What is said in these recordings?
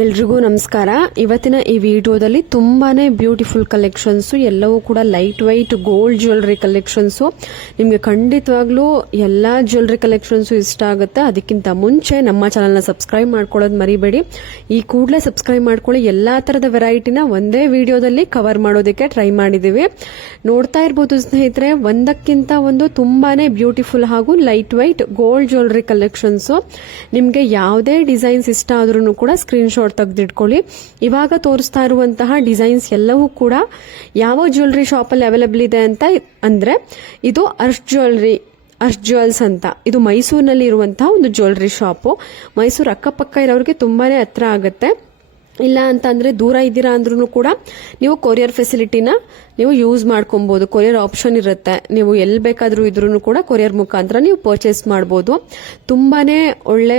ಎಲ್ರಿಗೂ ನಮಸ್ಕಾರ. ಇವತ್ತಿನ ಈ ವಿಡಿಯೋದಲ್ಲಿ ತುಂಬಾನೇ ಬ್ಯೂಟಿಫುಲ್ ಕಲೆಕ್ಷನ್ಸ್, ಎಲ್ಲವೂ ಕೂಡ light white gold jewellery collections. ನಿಮಗೆ ಖಂಡಿತವಾಗ್ಲೂ ಎಲ್ಲಾ ಜ್ಯುವೆಲರಿ ಕಲೆಕ್ಷನ್ಸ್ ಇಷ್ಟ ಆಗುತ್ತೆ. ಅದಕ್ಕಿಂತ ಮುಂಚೆ ನಮ್ಮ ಚಾನಲ್ನ ಸಬ್ಸ್ಕ್ರೈಬ್ ಮಾಡ್ಕೊಳ್ಳೋದು ಮರಿಬೇಡಿ. ಈ ಕೂಡಲೇ ಸಬ್ಸ್ಕ್ರೈಬ್ ಮಾಡ್ಕೊಳ್ಳಿ. ಎಲ್ಲಾ ತರದ ವೆರೈಟಿನ ಒಂದೇ ವಿಡಿಯೋದಲ್ಲಿ ಕವರ್ ಮಾಡೋದಕ್ಕೆ ಟ್ರೈ ಮಾಡಿದೀವಿ. ನೋಡ್ತಾ ಇರಬಹುದು ಸ್ನೇಹಿತರೆ, ಒಂದಕ್ಕಿಂತ ಒಂದು ತುಂಬಾನೇ ಬ್ಯೂಟಿಫುಲ್ ಹಾಗೂ light white gold jewellery collections. ನಿಮ್ಗೆ ಯಾವುದೇ ಡಿಸೈನ್ಸ್ ಇಷ್ಟ ಆದ್ರೂ ಕೂಡ ಸ್ಕ್ರೀನ್ ಶಾಟ್ ತೆಗೆದಿಟ್ಕೊಳ್ಳಿ. ಇವಾಗ ತೋರಿಸ್ತಾ ಇರುವಂತಹ ಡಿಸೈನ್ಸ್ ಎಲ್ಲವೂ ಕೂಡ ಯಾವ ಜ್ಯುವೆಲರಿ ಶಾಪ್ ಅಲ್ಲಿ ಅವೈಲೇಬಲ್ ಇದೆ ಅಂತ ಅಂದ್ರೆ, ಇದು ಅರ್ಶ್ ಜ್ಯುವೆಲ್ಸ್ ಅಂತ, ಇದು ಮೈಸೂರಿನಲ್ಲಿ ಇರುವಂತಹ ಒಂದು ಜ್ಯುವೆಲರಿ ಶಾಪು. ಮೈಸೂರು ಅಕ್ಕಪಕ್ಕ ಇರೋರಿಗೆ ತುಂಬಾನೇ ಹತ್ರ ಆಗುತ್ತೆ. ಇಲ್ಲ ಅಂತ ಅಂದ್ರೆ ದೂರ ಇದ್ದೀರಾ ಅಂದ್ರೂ ಕೂಡ ನೀವು ಕೊರಿಯರ್ ಫೆಸಿಲಿಟಿನ ನೀವು ಯೂಸ್ ಮಾಡ್ಕೊಬಹುದು. ಕೊರಿಯರ್ ಆಪ್ಷನ್ ಇರುತ್ತೆ. ನೀವು ಎಲ್ಲಿ ಬೇಕಾದ್ರೂ ಇದ್ರೂ ಕೂಡ ಕೊರಿಯರ್ ಮುಖಾಂತರ ನೀವು ಪರ್ಚೇಸ್ ಮಾಡಬಹುದು. ತುಂಬಾನೇ ಒಳ್ಳೆ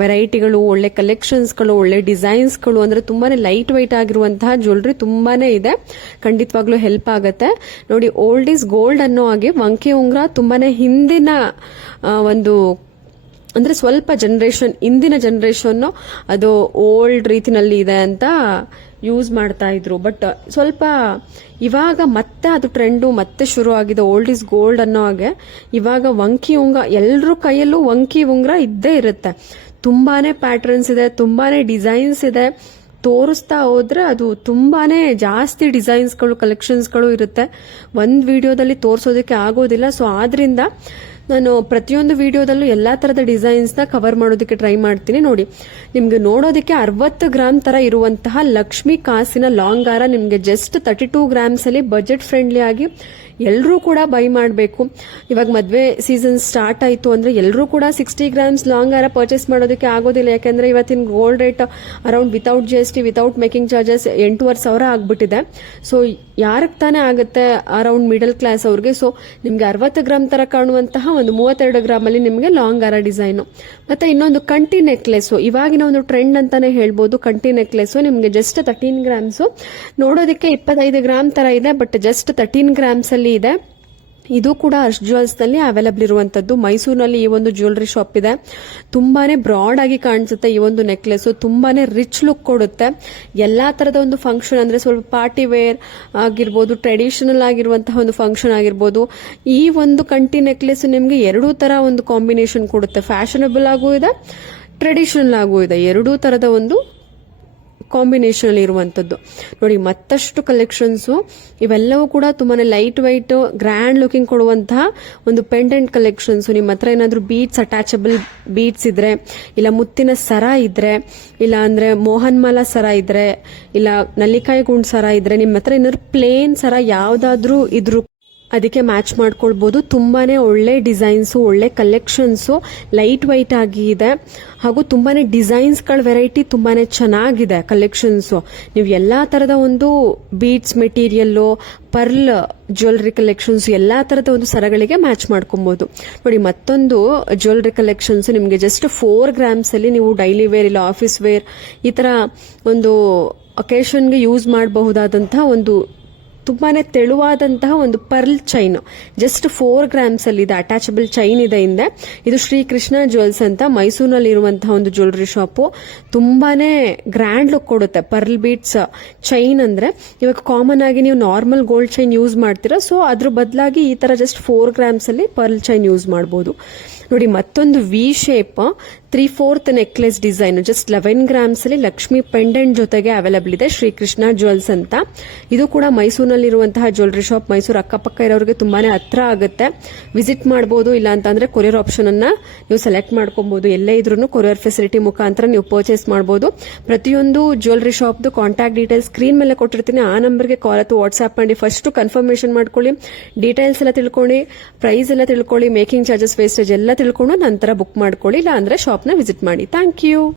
ವೆರೈಟಿಗಳು, ಒಳ್ಳೆ ಕಲೆಕ್ಷನ್ಸ್ಗಳು, ಒಳ್ಳೆ ಡಿಸೈನ್ಸ್ಗಳು, ಅಂದ್ರೆ ತುಂಬಾನೇ ಲೈಟ್ ವೈಟ್ ಆಗಿರುವಂತಹ ಜ್ಯುವೆಲರಿ ತುಂಬಾನೇ ಇದೆ. ಖಂಡಿತವಾಗ್ಲೂ ಹೆಲ್ಪ್ ಆಗುತ್ತೆ. ನೋಡಿ, ಓಲ್ಡ್ ಈಸ್ ಗೋಲ್ಡ್ ಅನ್ನೋ ಹಾಗೆ ವಂಕಿ ಉಂಗ್ರ ತುಂಬಾನೇ ಹಿಂದಿನ ಒಂದು ಅಂದ್ರೆ ಸ್ವಲ್ಪ ಇಂದಿನ ಜನರೇಷನ್ ಅದು ಓಲ್ಡ್ ರೀತಿನಲ್ಲಿ ಇದೆ ಅಂತ ಯೂಸ್ ಮಾಡ್ತಾ ಇದ್ರು. ಬಟ್ ಸ್ವಲ್ಪ ಇವಾಗ ಮತ್ತೆ ಅದು ಟ್ರೆಂಡು ಮತ್ತೆ ಶುರು ಆಗಿದೆ. ಓಲ್ಡ್ ಇಸ್ ಗೋಲ್ಡ್ ಅನ್ನೋ ಹಾಗೆ ಇವಾಗ ವಂಕಿ ಉಂಗ್ರ ಎಲ್ಲರ ಕೈಯಲ್ಲೂ ವಂಕಿ ಉಂಗ್ರ ಇದ್ದೇ ಇರುತ್ತೆ. ತುಂಬಾನೇ ಪ್ಯಾಟರ್ನ್ಸ್ ಇದೆ, ತುಂಬಾನೇ ಡಿಸೈನ್ಸ್ ಇದೆ. ತೋರಿಸ್ತಾ ಹೋದ್ರೆ ಅದು ತುಂಬಾನೇ ಜಾಸ್ತಿ ಡಿಸೈನ್ಸ್ಗಳು, ಕಲೆಕ್ಷನ್ಸ್ಗಳು ಇರುತ್ತೆ. ಒಂದ್ ವಿಡಿಯೋದಲ್ಲಿ ತೋರಿಸೋದಕ್ಕೆ ಆಗೋದಿಲ್ಲ. ಸೊ ಆದ್ರಿಂದ ನಾನು ಪ್ರತಿಯೊಂದು ವಿಡಿಯೋದಲ್ಲೂ ಎಲ್ಲಾ ತರದ ಡಿಸೈನ್ಸ್ ನ ಕವರ್ ಮಾಡೋದಕ್ಕೆ ಟ್ರೈ ಮಾಡ್ತೀನಿ. ನೋಡಿ, ನಿಮ್ಗೆ ನೋಡೋದಕ್ಕೆ 60 ಗ್ರಾಮ್ ತರ ಇರುವಂತಹ ಲಕ್ಷ್ಮಿ ಕಾಸಿನ ಲಾಂಗ್ ಹಾರ ನಿಮ್ಗೆ ಜಸ್ಟ್ 32 ಗ್ರಾಮ್ಸ್ ಅಲ್ಲಿ ಬಜೆಟ್ ಫ್ರೆಂಡ್ಲಿ ಆಗಿ ಎಲ್ಲರೂ ಕೂಡ ಬೈ ಮಾಡಬೇಕು. ಇವಾಗ ಮದ್ವೆ ಸೀಸನ್ ಸ್ಟಾರ್ಟ್ ಆಯ್ತು ಅಂದ್ರೆ ಎಲ್ಲರೂ ಕೂಡ 60 ಗ್ರಾಮ್ಸ್ ಲಾಂಗ್ ಹಾರ ಪರ್ಚೇಸ್ ಮಾಡೋದಕ್ಕೆ ಆಗೋದಿಲ್ಲ. ಯಾಕಂದ್ರೆ ಇವತ್ತಿನ gold rate around without GST, without making charges 8,500 ಆಗ್ಬಿಟ್ಟಿದೆ. ಸೊ ಯಾರಿಗೆ ತಾನೇ ಆಗುತ್ತೆ, ಅರೌಂಡ್ ಮಿಡಲ್ ಕ್ಲಾಸ್ ಅವ್ರಿಗೆ. ಸೊ ನಿಮ್ಗೆ 60 ಗ್ರಾಮ್ ತರ ಕಾಣುವಂತಹ ಒಂದು 32 ಗ್ರಾಮ್ ಅಲ್ಲಿ ನಿಮ್ಗೆ ಲಾಂಗ್ ಹಾರ ಡಿಸೈನ್, ಮತ್ತೆ ಇನ್ನೊಂದು ಕಂಟಿ ನೆಕ್ಲೆಸ್. ಇವಾಗಿನ ಒಂದು ಟ್ರೆಂಡ್ ಅಂತಾನೆ ಹೇಳ್ಬೋದು. ಕಂಟಿ ನೆಕ್ಲೆಸ್ ನಿಮ್ಗೆ ಜಸ್ಟ್ 13 ಗ್ರಾಮ್ಸ್, ನೋಡೋದಕ್ಕೆ 25 ಗ್ರಾಮ್ ತರ ಇದೆ, ಬಟ್ ಜಸ್ಟ್ 13 ಗ್ರಾಮ್ಸ್ ಅಲ್ಲಿ ಇದೆ. ಇದು ಕೂಡ ಅರ್ಶ್ ಜ್ಯುವೆಲ್ಸ್ ನಲ್ಲಿ ಅವೈಲೇಬಲ್ ಇರುವಂತದ್ದು. ಮೈಸೂರಿನಲ್ಲಿ ಈ ಒಂದು ಜ್ಯುವೆಲರಿ ಶಾಪ್ ಇದೆ. ತುಂಬಾನೇ ಬ್ರಾಡ್ ಆಗಿ ಕಾಣಿಸುತ್ತೆ ಈ ಒಂದು ನೆಕ್ಲೆಸ್. ತುಂಬಾನೇ ರಿಚ್ ಲುಕ್ ಕೊಡುತ್ತೆ. ಎಲ್ಲಾ ತರದ ಒಂದು ಫಂಕ್ಷನ್ ಅಂದ್ರೆ ಸ್ವಲ್ಪ ಪಾರ್ಟಿ ವೇರ್ ಆಗಿರ್ಬೋದು, ಟ್ರೆಡಿಷನಲ್ ಆಗಿರುವಂತಹ ಒಂದು ಫಂಕ್ಷನ್ ಆಗಿರ್ಬೋದು, ಈ ಒಂದು ಕಂಟಿ ನೆಕ್ಲೆಸ್ ನಿಮ್ಗೆ ಎರಡೂ ತರ ಒಂದು ಕಾಂಬಿನೇಷನ್ ಕೊಡುತ್ತೆ. ಫ್ಯಾಷನಬಲ್ ಆಗೂ ಇದೆ, ಟ್ರೆಡಿಷನಲ್ ಆಗೂ ಇದೆ. ಎರಡೂ ತರದ ಒಂದು ಕಾಂಬಿನೇಷನ್ ಅಲ್ಲಿ ಇರುವಂತದ್ದು. ನೋಡಿ, ಮತ್ತಷ್ಟು ಕಲೆಕ್ಷನ್ಸ್ ಇವೆಲ್ಲವೂ ಕೂಡ ತುಂಬಾನೇ ಲೈಟ್ ವೈಟ್ ಗ್ರ್ಯಾಂಡ್ ಲುಕಿಂಗ್ ಕೊಡುವಂತಹ ಒಂದು ಪೆಂಡೆಂಟ್ ಕಲೆಕ್ಷನ್ಸ್. ನಿಮ್ಮ ಹತ್ರ ಏನಾದ್ರೂ ಬೀಡ್ಸ್, ಅಟ್ಯಾಚಬಲ್ ಬೀಡ್ಸ್ ಇದ್ರೆ, ಇಲ್ಲ ಮುತ್ತಿನ ಸರ ಇದ್ರೆ, ಇಲ್ಲ ಅಂದ್ರೆ ಮೋಹನ್ ಮಾಲಾ ಸರ ಇದ್ರೆ, ಇಲ್ಲ ನಲ್ಲಿಕಾಯಿ ಗುಂಡ್ ಸರ ಇದ್ರೆ, ನಿಮ್ಮ ಹತ್ರ ಏನಾದ್ರು ಪ್ಲೇನ್ ಸರ ಯಾವ್ದಾದ್ರೂ ಇದ್ರು ಅದಕ್ಕೆ ಮ್ಯಾಚ್ ಮಾಡ್ಕೊಳ್ಬಹುದು. ತುಂಬಾನೇ ಒಳ್ಳೆ ಡಿಸೈನ್ಸ್, ಒಳ್ಳೆ ಕಲೆಕ್ಷನ್ಸ್, ಲೈಟ್ ವೈಟ್ ಆಗಿ ಇದೆ. ಹಾಗೂ ತುಂಬಾನೇ ಡಿಸೈನ್ಸ್ ಗಳ ವೆರೈಟಿ ತುಂಬಾನೇ ಚೆನ್ನಾಗಿದೆ ಕಲೆಕ್ಷನ್ಸ್. ನೀವು ಎಲ್ಲಾ ತರದ ಒಂದು beads material, pearl jewellery collections, ಎಲ್ಲಾ ತರದ ಒಂದು ಸರಗಳಿಗೆ ಮ್ಯಾಚ್ ಮಾಡ್ಕೊಬಹುದು. ನೋಡಿ, ಮತ್ತೊಂದು ಜ್ಯುವೆಲರಿ ಕಲೆಕ್ಷನ್ಸ್ ನಿಮ್ಗೆ ಜಸ್ಟ್ 4 ಗ್ರಾಮ್ಸ್ ಅಲ್ಲಿ ನೀವು ಡೈಲಿ ವೇರ್, ಇಲ್ಲ ಆಫೀಸ್ ವೇರ್, ಈ ತರ ಒಂದು ಒಕೇಶನ್ಗೆ ಯೂಸ್ ಮಾಡಬಹುದಾದಂತಹ ಒಂದು ತುಂಬಾನೇ ತೆಳುವಾದಂತಹ ಒಂದು ಪರ್ಲ್ ಚೈನ್, ಜಸ್ಟ್ 4 ಗ್ರಾಮ್ಸ್ ಅಲ್ಲಿ ಇದೆ. ಅಟ್ಯಾಚಬಲ್ ಚೈನ್ ಇದೆ ಹಿಂದೆ. ಇದು ಶ್ರೀ ಕೃಷ್ಣ ಜ್ಯುವೆಲ್ಸ್ ಅಂತ ಮೈಸೂರಿನಲ್ಲಿ ಇರುವಂತಹ ಒಂದು ಜ್ಯುವೆಲರಿ ಶಾಪು. ತುಂಬಾನೇ ಗ್ರ್ಯಾಂಡ್ ಲುಕ್ ಕೊಡುತ್ತೆ. ಪರ್ಲ್ ಬೀಟ್ಸ್ ಚೈನ್ ಅಂದ್ರೆ ಇವಾಗ ಕಾಮನ್ ಆಗಿ ನೀವು ನಾರ್ಮಲ್ ಗೋಲ್ಡ್ ಚೈನ್ ಯೂಸ್ ಮಾಡ್ತೀರಾ. ಸೊ ಅದ್ರ ಬದಲಾಗಿ ಈ ತರ ಜಸ್ಟ್ 4 ಗ್ರಾಮ್ಸ್ ಅಲ್ಲಿ ಪರ್ಲ್ ಚೈನ್ ಯೂಸ್ ಮಾಡಬಹುದು. ನೋಡಿ, ಮತ್ತೊಂದು V shape 3/4 necklace design just 11 grams ಅಲ್ಲಿ ಲಕ್ಷ್ಮಿ ಪೆಂಡೆಂಟ್ ಜೊತೆಗೆ ಅವೈಲೇಬಲ್ ಇದೆ. ಶ್ರೀಕೃಷ್ಣ ಜ್ಯುವೆಲ್ಸ್ ಅಂತ. ಇದು ಕೂಡ ಮೈಸೂರಿನಲ್ಲಿ ಇರುವಂತಹ ಜ್ಯುವೆಲರಿ ಶಾಪ್. ಮೈಸೂರು ಅಕ್ಕಪಕ್ಕ ಇರೋರಿಗೆ ತುಂಬಾನೇ ಹತ್ರ ಆಗುತ್ತೆ. ವಿಸಿಟ್ ಮಾಡಬಹುದು. ಇಲ್ಲ ಅಂತಂದ್ರೆ ಕೊರಿಯರ್ ಆಪ್ಷನ್ ಅನ್ನ ನೀವು ಸೆಲೆಕ್ಟ್ ಮಾಡ್ಕೊಬಹುದು. ಎಲ್ಲೇ ಇದ್ರೂ ಕೊರಿಯರ್ ಫೆಸಿಲಿಟಿ ಮುಖಾಂತರ ನೀವು ಪರ್ಚೇಸ್ ಮಾಡಬಹುದು. ಪ್ರತಿಯೊಂದು ಜ್ಯುವೆಲರಿ ಶಾಪ್ದು ಕಾಂಟ್ಯಾಕ್ಟ್ ಡೀಟೇಲ್ಸ್ ಸ್ಕ್ರೀನ್ ಮೇಲೆ ಕೊಟ್ಟಿರ್ತೀನಿ. ಆ ನಂಬರ್ಗೆ ಕಾಲ್ ಅಥವಾ ವಾಟ್ಸ್ಆಪ್ ಮಾಡಿ ಫಸ್ಟ್ ಕನ್ಫರ್ಮೇಶನ್ ಮಾಡ್ಕೊಳ್ಳಿ. ಡೀಟೇಲ್ಸ್ ಎಲ್ಲ ತಿಳ್ಕೊಳ್ಳಿ, ಪ್ರೈಸ್ ಎಲ್ಲ ತಿಳ್ಕೊಳ್ಳಿ, ಮೇಕಿಂಗ್ ಚಾರ್ಜಸ್, ವೇಸ್ಟೇಜ್ ಎಲ್ಲ ತಿಳ್ಕೊಂಡು ನಂತರ ಬುಕ್ ಮಾಡ್ಕೊಳ್ಳಿ. ಇಲ್ಲ ಅಂದ್ರೆ ಶಾಪ್ ನ ವಿಸಿಟ್ ಮಾಡಿ. Thank you.